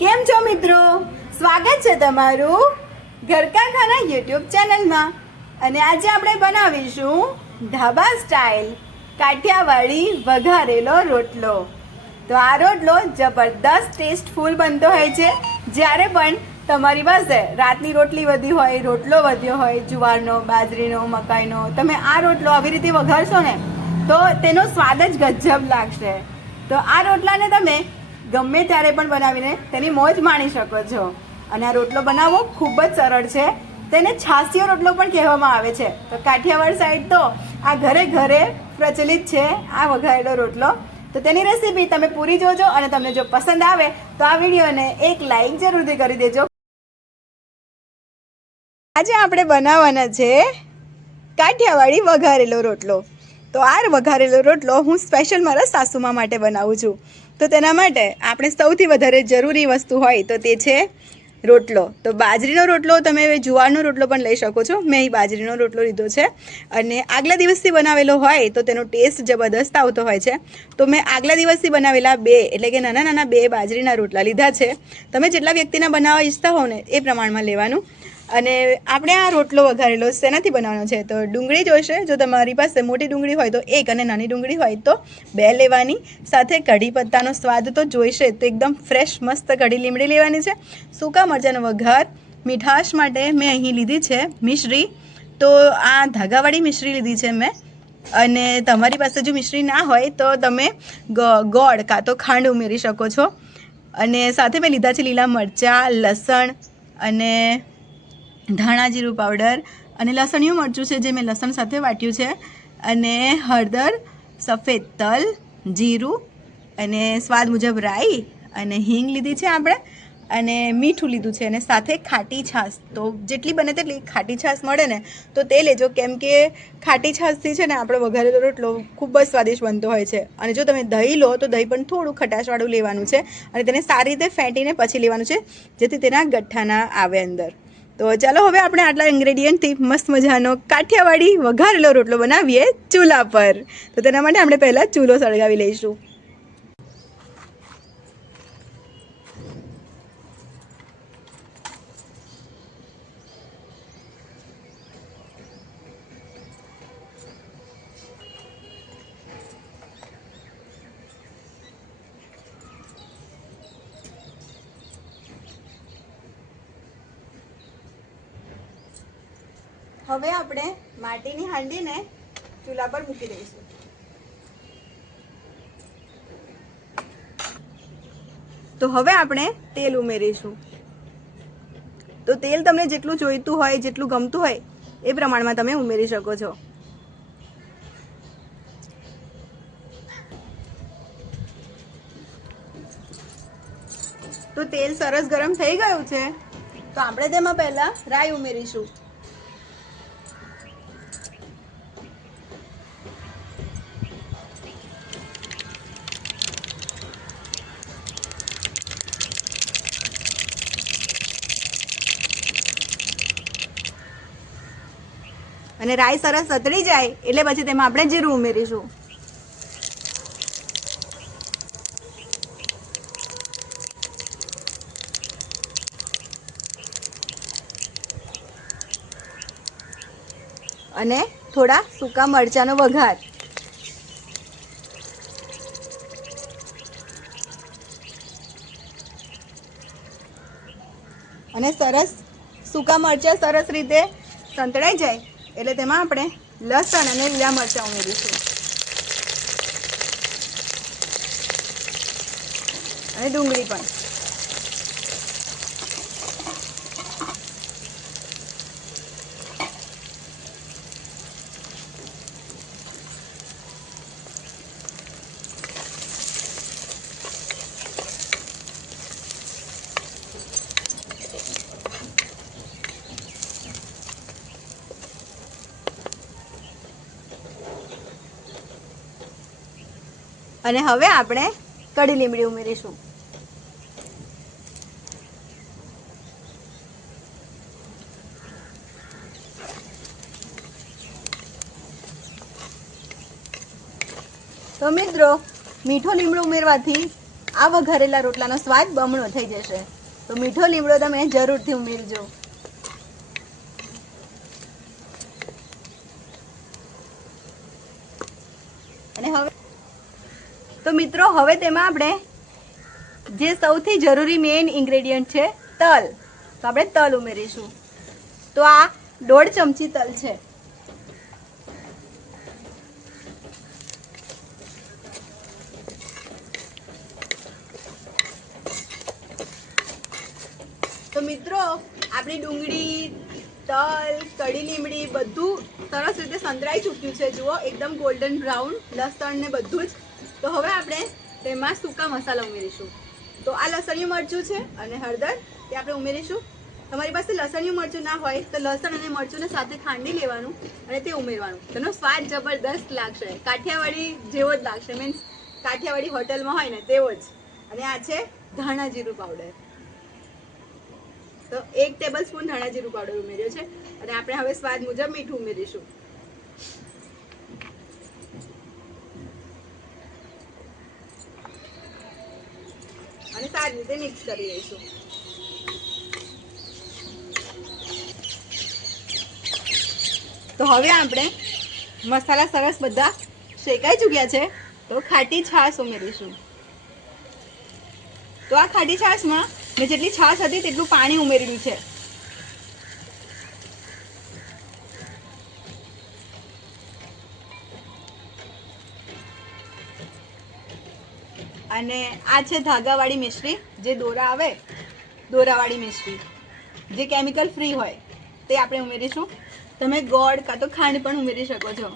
કેમ છો મિત્રો? સ્વાગત છે તમારું ઘરકા ખાના યુટ્યુબ ચેનલમાં. અને આજે આપણે બનાવીશું ઢાબા સ્ટાઇલ કાઠિયાવાડી વઘારેલો રોટલો. તો આ રોટલો જબરદસ્ત ટેસ્ટફુલ બનતો હોય છે. જ્યારે પણ તમારી પાસે રાતની રોટલી વધી હોય, રોટલો વધ્યો હોય, જુવારનો, બાજરીનો, મકાઈનો, તમે આ રોટલો આવી રીતે વઘારશો ને તો તેનો સ્વાદ જ ગજબ લાગશે. તો આ રોટલાને તમે ગમે ત્યારે પણ બનાવીને તેની મોજ માણી શકો છો. અને આ રોટલો બનાવવો ખૂબ જ સરળ છે. તેને છાશિયો રોટલો પણ કહેવામાં આવે છે. તો કાઠિયાવાડ સાઈડ તો આ ઘરે ઘરે પ્રચલિત છે આ વઘારેલો રોટલો. તો તેની રેસીપી તમે પૂરી જોજો અને તમને જો પસંદ આવે તો આ વિડીયોને એક લાઈક જરૂરથી કરી દેજો. આજે આપણે બનાવવાના છે કાઠિયાવાડી વઘારેલો રોટલો. તો આ વઘારેલો રોટલો હું સ્પેશિયલ મારા સાસુમા માટે બનાવું છું. તો તેના માટે આપણે સૌથી વધારે જરૂરી વસ્તુ હોય તો તે છે રોટલો. તો બાજરીનો રોટલો, તમે જુવારનો રોટલો પણ લઈ શકો છો. મેં અહીં બાજરીનો રોટલો લીધો છે અને આગલા દિવસથી બનાવેલો હોય તો તેનો ટેસ્ટ જબરદસ્ત આવતો હોય છે. તો મેં આગલા દિવસથી બનાવેલા એટલે કે નાના નાના 2 બાજરીના રોટલા લીધા છે. તમે જેટલા વ્યક્તિના બનાવવા ઈચ્છતા હો ને એ પ્રમાણમાં લેવાનું. અને આપણે આ રોટલો વઘારેલો શેનાથી બનાવવાનો છે? તો ડુંગળી જોઈશે. જો તમારી પાસે મોટી ડુંગળી હોય તો 1 અને નાની ડુંગળી હોય તો 2 લેવાની. સાથે કઢી પત્તાનો સ્વાદ તો જોઈશે, તો એકદમ ફ્રેશ મસ્ત કઢી લીમડી લેવાની છે. સૂકા મરચાંનો વઘાર, મીઠાશ માટે મેં અહીં લીધી છે મિશ્રી. તો આ ધાગાવાળી મિશ્રી લીધી છે મેં. અને તમારી પાસે જો મિશ્રી ના હોય તો તમે ગોળ કાં તો ખાંડ ઉમેરી શકો છો. અને સાથે મેં લીધા છે લીલા મરચાં, લસણ અને ધાણા જીરું પાવડર અને લસણિયું મરચું છે જે મેં લસણ સાથે વાટ્યું છે. અને હળદર, સફેદ તલ, જીરું અને સ્વાદ મુજબ રાઈ અને હિંગ લીધી છે આપણે. અને મીઠું લીધું છે. અને સાથે ખાટી છાશ, તો જેટલી બને તેટલી ખાટી છાશ મળે ને તો તે લેજો, કેમ કે ખાટી છાશથી છે ને આપણો વઘારેલો રોટલો ખૂબ જ સ્વાદિષ્ટ બનતો હોય છે. અને જો તમે દહીં લો તો દહીં પણ થોડું ખટાશવાળું લેવાનું છે અને તેને સારી રીતે ફેંટીને પછી લેવાનું છે, જેથી તેના ગઠ્ઠા ના આવે અંદર. તો ચાલો હવે આપણે આટલા ઇન્ગ્રેડિયન્ટથી મસ્ત મજાનો કાઠિયાવાડી વઘારેલો રોટલો બનાવીએ ચૂલા પર. તો તેના માટે આપણે પહેલાં ચૂલો સળગાવી લઈશું. હવે આપણે માટીની હાંડીને ચૂલા પર મૂકી દઈશું. તો હવે આપણે તેલ ઉમેરીશું. તો તેલ તમને જેટલું જોઈતું હોય, જેટલું ગમતું હોય એ પ્રમાણમાં તમે ઉમેરી શકો છો. તો તેલ સરસ ગરમ થઈ ગયું છે. તો આપણે તેમાં પહેલા રાઈ ઉમેરીશું. અને રાઈ સરસ સતળી જાય એટલે પછી તેમાં આપણે જીરું ઉમેરીશું. અને થોડા સૂકા મરચાંનો વઘાર. અને સરસ સૂકા મરચાં સરસ રીતે સંતળાઈ જાય એટલે તેમાં આપણે લસણ અને લીલા મરચાં ઉમેરીશું. અને ડુંગળી પણ. અને હવે આપણે કઢી લીમડી ઉમેરીશું. તો મિત્રો, મીઠો લીમડો ઉમેરવાથી આ વઘારેલા રોટલાનો સ્વાદ બમણો થઈ જશે. તો મીઠો લીમડો તમે જરૂરથી ઉમેરજો. અને હવે તો મિત્રો હવે તેમાં આપણે જે સૌથી જરૂરી મેઇન ઇન્ગ્રેડિયન્ટ છે તલ, તો આપણે તલ ઉમેરીશું. તો આ 1.5 ચમચી તલ છે. તો મિત્રો આપણી ડુંગળી, તલ, કડી લીમડી બધું સરસ રીતે સંતરાઈ ચૂક્યું છે. જુઓ એકદમ ગોલ્ડન બ્રાઉન, લસણ ને બધું જ. તો હવે આપણે તેમાં સૂકા મસાલા ઉમેરીશું. તો આ લસણિયું મરચું છે અને હળદર તે આપણે ઉમેરીશું. તમારી પાસે લસણિયું મરચું ના હોય તો લસણ અને મરચુંને સાથે ખાંડી લેવાનું અને તે ઉમેરવાનું. તેનો સ્વાદ જબરદસ્ત લાગશે, કાઠિયાવાડી જેવો જ લાગશે. મીન્સ કાઠિયાવાડી હોટલમાં હોય ને તેવો જ. અને આ છે ધાણા જીરું પાવડર. તો 1 ટેબલ સ્પૂન ધાણા જીરું પાવડર ઉમેર્યો છે. અને આપણે હવે સ્વાદ મુજબ મીઠું ઉમેરીશું. અને સારી રીતે મિક્સ કરી લઈશું. તો હવે આપણે મસાલા સરસ બધા શેકાઈ ચૂક્યા છે. તો ખાટી છાશ ઉમેરીશું. તો આ ખાટી છાશમાં મેં જેટલી છાશ હતી તેટલું પાણી ઉમેર્યું છે. અને આ છે ધાગાવાળી મિશ્રી, જે દોરા આવે, દોરાવાળી મિશ્રી જે કેમિકલ ફ્રી હોય તે આપણે ઉમેરીશું. તમે ગોળ કાં તો ખાંડ પણ ઉમેરી શકો છો.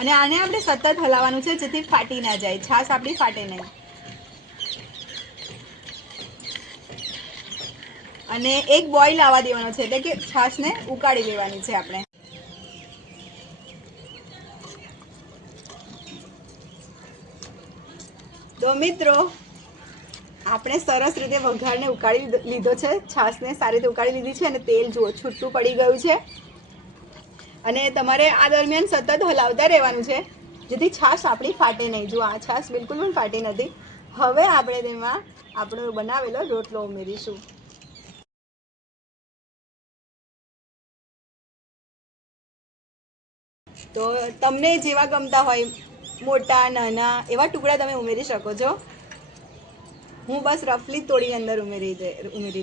અને આને આપણે સતત હલાવવાનું છે જેથી ફાટી ના જાય, છાશ આપણી ફાટે નહીં. અને એક બોઇલ આવવા દેવાનો છે, એટલે કે છાશને ઉકાળી લેવાની છે આપણે. તો મિત્રો આપણે સરસ રીતે વઘારને ઉકાળી લીધો છે, છાશને સારી રીતે ઉકાળી લીધી છે. અને તેલ જુઓ છૂટું પડી ગયું છે. અને તમારે આ દરમિયાન સતત હલાવતા રહેવાનું છે જેથી છાશ આપણી ફાટે નહીં. જો આ છાશ બિલકુલ પણ ફાટી નથી. હવે આપણે તેમાં આપણો બનાવેલો રોટલો ઉમેરીશું. તો તમને જેવા ગમતા હોય, મોટા નાના એવા ટુકડા તમે ઉમેરી શકો છો. હું બસ રફલી તોડી અંદર ઉમેરી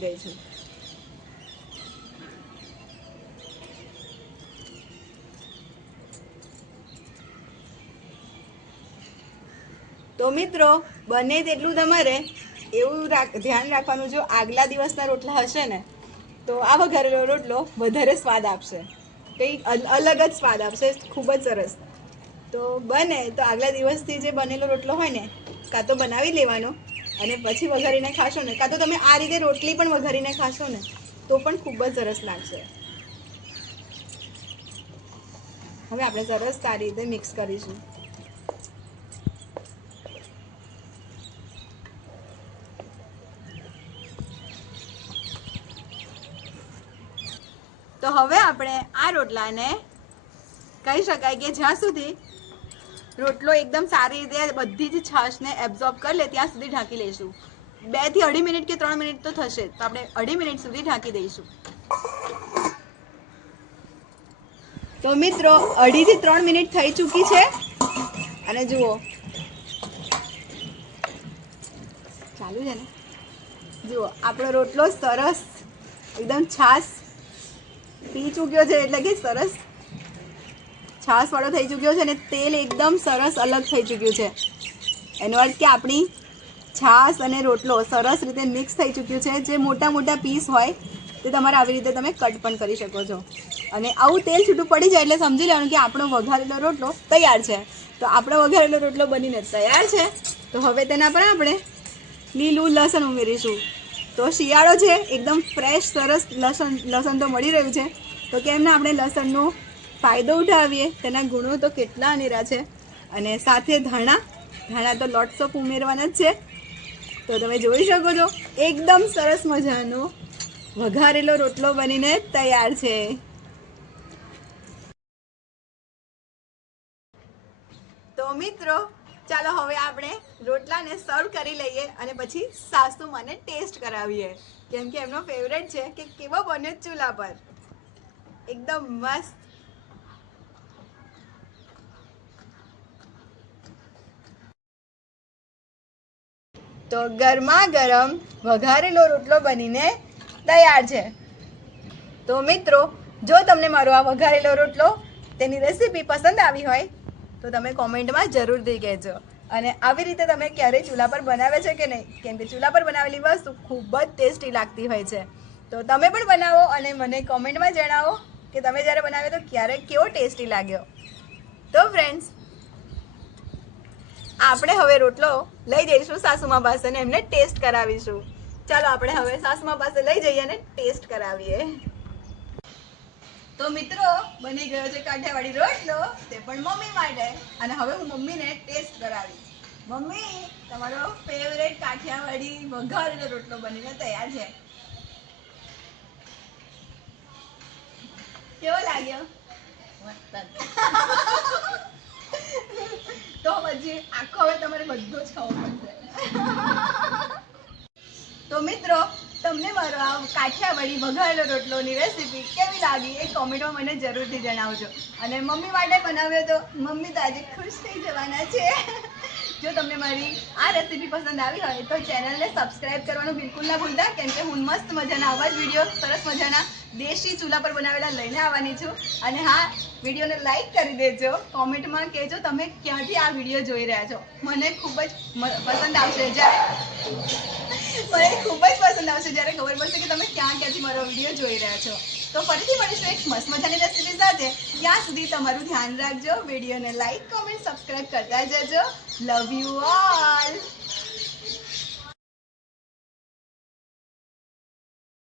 રહી છું. તો મિત્રો બને તેટલું તમારે એવું ધ્યાન રાખવાનું, જો આગલા દિવસના રોટલા હશે ને તો આ વઘારેલો રોટલો વધારે સ્વાદ આપશે, કંઈક અલગ જ સ્વાદ આપશે, ખૂબ જ સરસ. તો બને તો આગલા દિવસથી જે બનેલો રોટલો હોય ને કાં તો બનાવી લેવાનો અને પછી વઘારીને ખાશો ને, કાં તો તમે આ રીતે રોટલી પણ વઘારીને ખાશો ને તો પણ ખૂબ જ સરસ લાગશે. હવે આપણે સરસ સારી રીતે મિક્સ કરીશું. તો હવે આપણે આ રોટલાને કહી શકાય કે જ્યાં સુધી રોટલો એકદમ સારી રીતે બધી જ છાશને એબ્ઝોર્બ કરી લે ત્યાં સુધી ઢાંકી લઈશું. 2 થી 2.5 મિનિટ કે 3 મિનિટ તો થશે, તો આપણે 2.5 મિનિટ સુધી ઢાંકી દઈશું. તો મિત્રો 2.5 થી 3 મિનિટ થઈ ચૂકી છે. અને જુઓ ચાલુ છે ને, જુઓ આપણો રોટલો સરસ એકદમ છાશ પી ચૂક્યો છે, એટલે કે સરસ છાશવાળો થઈ ચૂક્યો છે. અને તેલ એકદમ સરસ અલગ થઈ ચૂક્યું છે. એનો અર્થ કે આપણી છાશ અને રોટલો સરસ રીતે મિક્સ થઈ ચૂક્યું છે. જે મોટા મોટા પીસ હોય તે તમારે આવી રીતે તમે કટ પણ કરી શકો છો. અને આવું તેલ છૂટું પડી જાય એટલે સમજી લેવાનું કે આપણો વઘારેલો રોટલો તૈયાર છે. તો આપણો વઘારેલો રોટલો બનીને તૈયાર છે. તો હવે તેના પર આપણે લીલું લસણ ઉમેરીશું. તો શિયાળો છે, એકદમ ફ્રેશ સરસ લસણ તો મળી રહ્યું છે. તો કેમ ના આપણે લસણનો ફાયદો ઉઠાવીએ, તેના ગુણો તો કેટલા અનેરા છે. અને સાથે ધાણા તો લોટ્સ ઓફ ઉમેરવાના જ છે. તો તમે જોઈ શકો છો એકદમ સરસ મજાનો વઘારેલો રોટલો બનીને તૈયાર છે. તો મિત્રો ચાલો હવે આપણે રોટલાને સર્વ કરી લઈએ અને પછી સાસુ મને ટેસ્ટ કરાવીએ, કેમ કે એમનો ફેવરેટ છે કે કેવો બન્યો ચૂલા પર. એકદમ મસ્ત. તો ગરમા ગરમ વઘારેલો રોટલો બનીને તૈયાર છે. તો મિત્રો, જો તમને મારો આ વઘારેલો રોટલો તેની રેસીપી પસંદ આવી હોય તો તમે કોમેન્ટમાં જરૂરથી કહેજો. અને આવી રીતે તમે ક્યારેય ચૂલા પર બનાવે છે કે નહીં, કેમ કે ચૂલા પર બનાવેલી વસ્તુ ખૂબ જ ટેસ્ટી લાગતી હોય છે. તો તમે પણ બનાવો અને મને કોમેન્ટમાં જણાવો કે તમે જ્યારે બનાવ્યો તો ક્યારે કેવો ટેસ્ટી લાગ્યો. તો ફ્રેન્ડ્સ, આપણે હવે રોટલો લઈ જઈશું સાસુમા પાસે અને એમને ટેસ્ટ કરાવીશું. ચાલો આપણે હવે સાસુમા પાસે લઈ જઈએ અને ટેસ્ટ કરાવીએ. તો મિત્રો, બની ગયો છે કાઠિયાવાડી રોટલો, તે પણ મમ્મી માટે. અને હવે હું મમ્મીને ટેસ્ટ કરાવીશ. મમ્મી, તમારો ફેવરેટ કાઠિયાવાડી વઘારેલો રોટલો બનીને તૈયાર છે. કેવો લાગ્યો? તો પછી આખો હવે તમારે બધો જ ખાવો પડશે. તો મિત્રો, તમને મારો આ કાઠિયાવાડી વઘારેલો રોટલોની રેસીપી કેવી લાગી એ કોમેન્ટમાં મને જરૂરથી જણાવજો. અને મમ્મી માટે બનાવ્યો તો મમ્મી તો આજે ખુશ થઈ જવાના છે. જો તમને મારી આ રેસીપી પસંદ આવી હોય તો ચેનલને સબસ્ક્રાઇબ કરવાનું બિલકુલ ના ભૂલતા, કેમ કે હું મસ્ત મજાના આવા જ વિડીયો, સરસ મજાના દેશી ચૂલા પર બનાવેલા લઈને આવવાની છું. અને હા, વિડીયોને લાઈક કરી દેજો. કોમેન્ટમાં કહેજો તમે ક્યાંથી આ વિડીયો જોઈ રહ્યા છો. મને ખૂબ જ પસંદ આવશે જ્યારે ખબર પડશે કે તમે ક્યાંથી મારો વિડીયો જોઈ રહ્યા છો. તો ફરીથી મળીશું એક મસ્ત મજાની રેસીપી સાથે. ત્યાં સુધી તમારું ધ્યાન રાખજો. વિડીયોને લાઈક, કોમેન્ટ, સબસ્ક્રાઇબ કરતા જજો. Love you all.